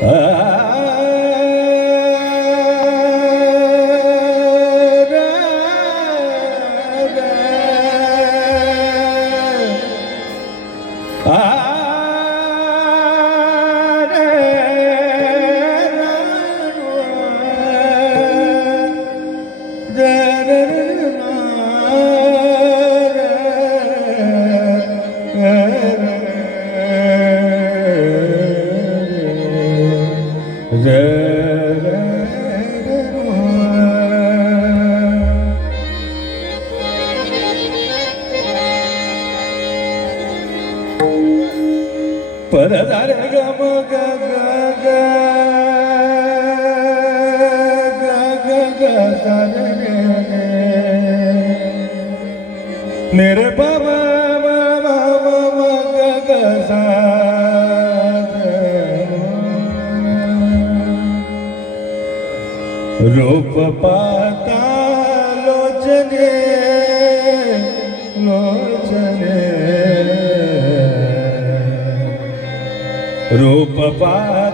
Uh, There. રૂપ પાતાલો જગે લો રૂપ પાતા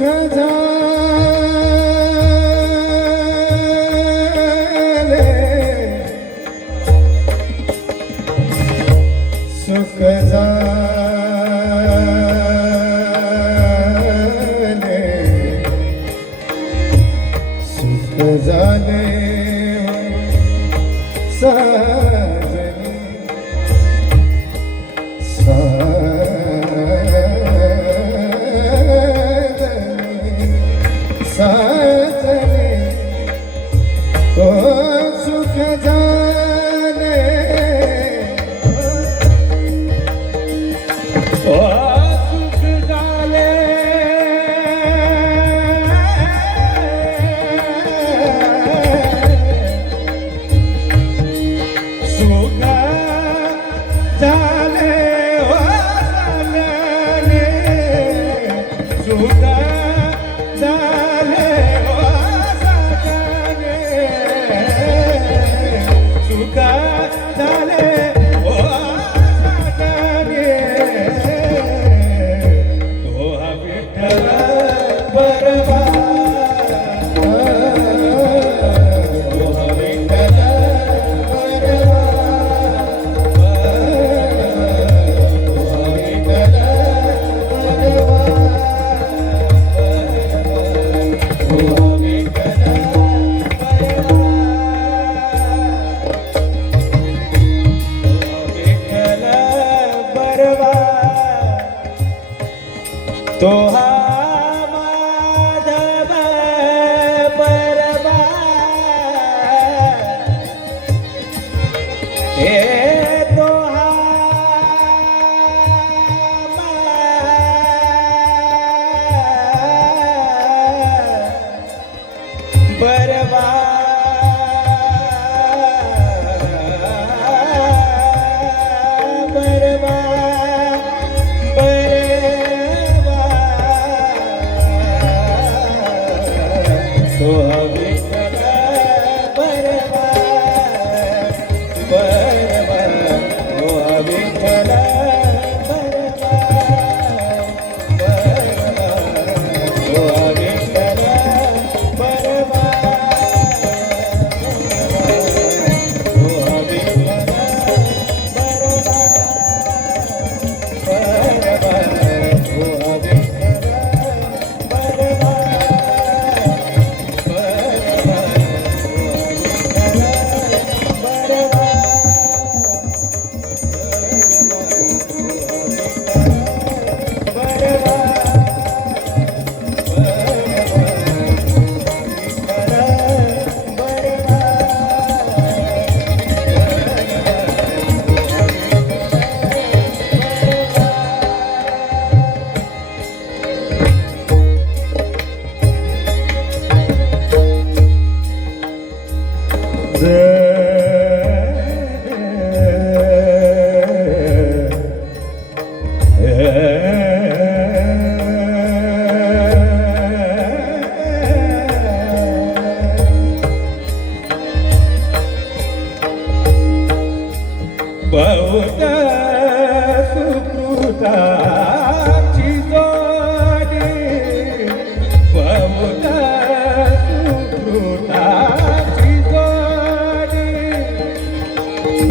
ঝা Oh, baby.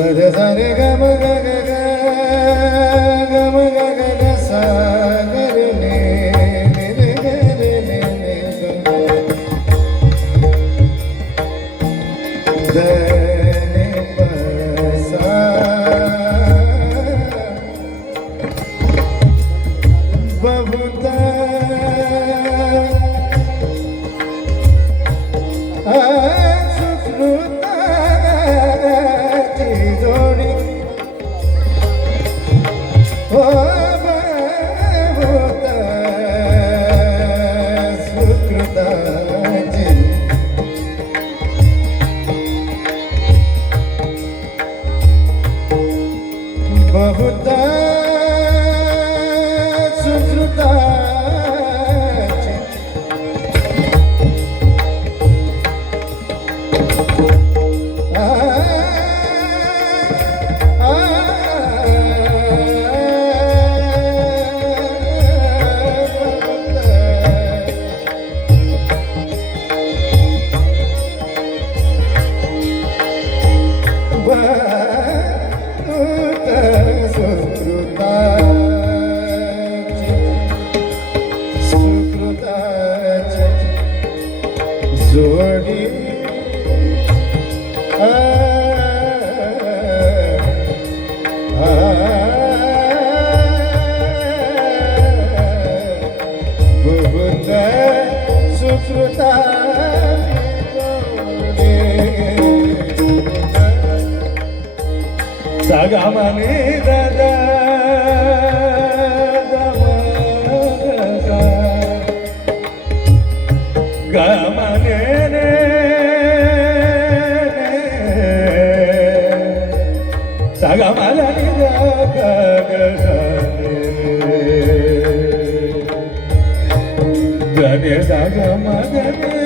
பத சரகம గమని గమనే సగమలని గగ సగమ గనే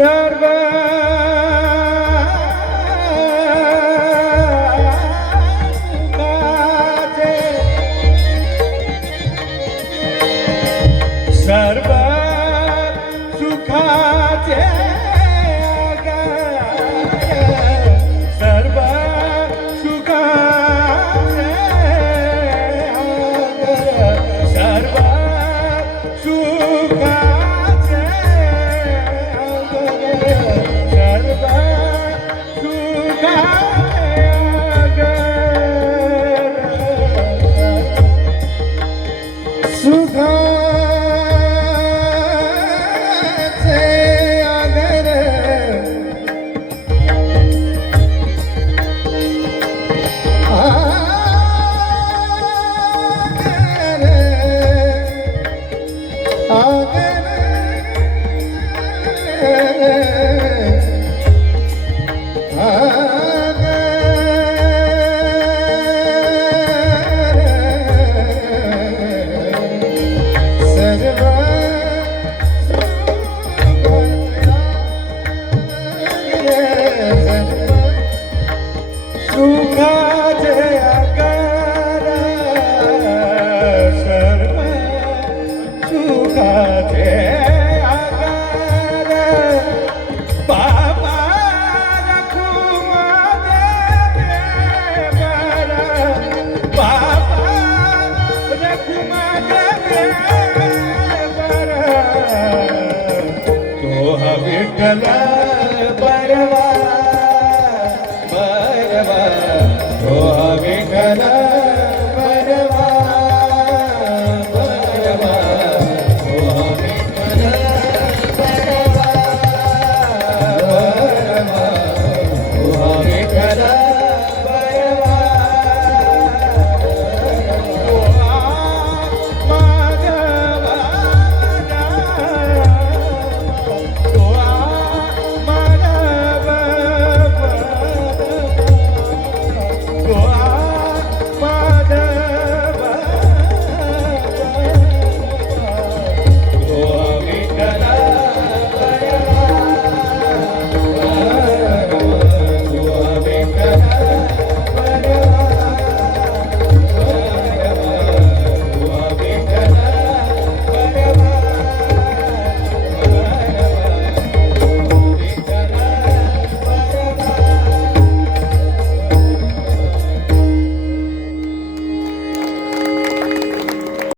Server